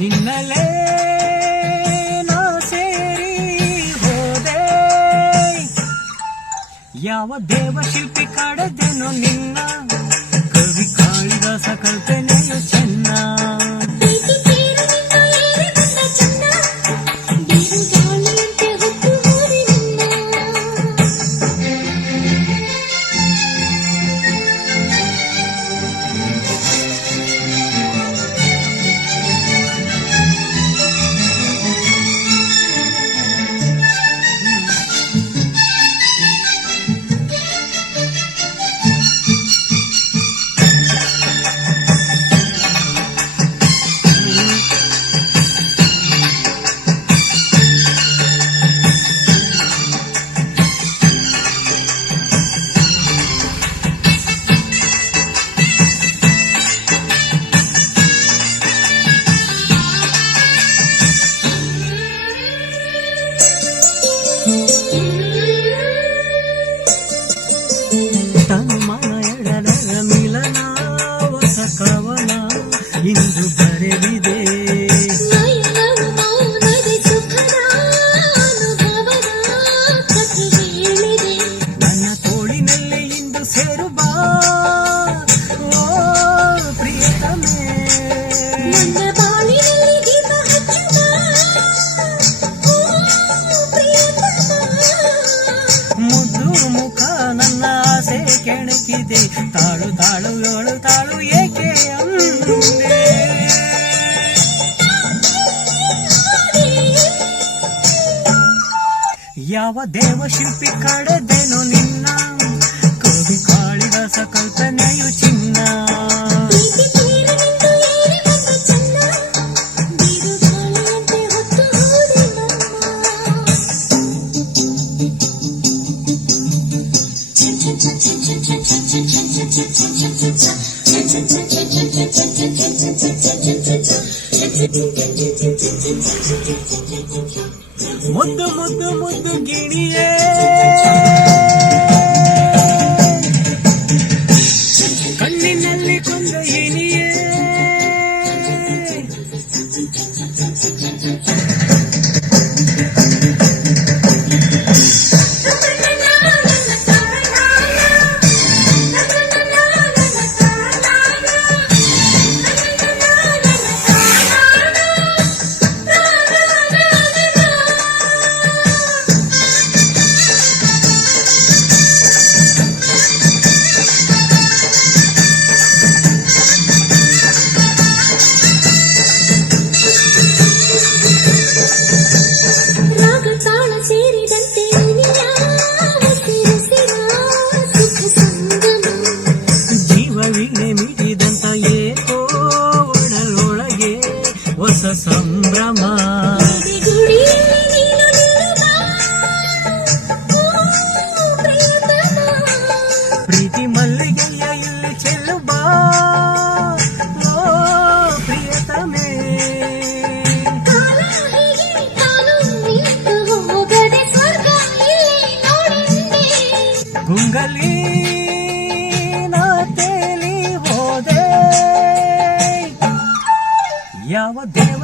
ನಿನ್ನಲೇ ನಾ ಸೇರಿ ಹೋದೆ. ಯಾವ ದೇವಶಿಲ್ಪಿ ಕಾಡದೇನೋ ನಿನ್ನ, ಕವಿ ಕಾಳಿದಾಸ ಕಲ್ಪನೆಯು ಚೆನ್ನ. ಕವನ ಇಂದು ಬರೆದಿದೆ. ನನ್ನ ತೋಳಿನಲ್ಲಿ ಇಂದು ಸೇರು ಬಾ ಓ ಪ್ರಿಯತಮೆ. ನನ್ನ ಬಾಳಿನಲ್ಲಿ ದೀಪ ಹಚ್ಚು ಬಾ ಓ ಪ್ರಿಯತಮ. ಮುದ್ದು ಮುಖ ನನ್ನ ಆಸೆ ಕೆಣಕಿದೆ. ತಾಳು ತಾಳು ಏಳು ತಾಳು ಏಕೆ ಅಂದೆ. ಯಾವ ದೇವಶಿಲ್ಪಿ ಕಾಡದೇನೋ ನಿನ್ನ, ಕವಿ ಕಾಳಿದಾಸ ಕಲ್ಪನೆಯು ಚಿನ್ನ. ಮುದ್ದು ಮುದ್ದು ಮುದ್ದು ಗಿಣಿಯೇ, ಕಣ್ಣಿನಲ್ಲಿ ಕೊಂದ ಇನಿಯೇ. ಮಿಡಿದಂತ ಏಕೋ ಒಳಗೆ ಹೊಸ ಸಂಭ್ರಮ. ಪ್ರೀತಿ ಮಲ್ಲಿಗೆಯ ಇಲ್ಲಿ ಚೆಲ್ಲು ಬಾ ಓ ಪ್ರಿಯತಮೆ. ಗುಂಗಲಿ ಯಾವ ದೇವ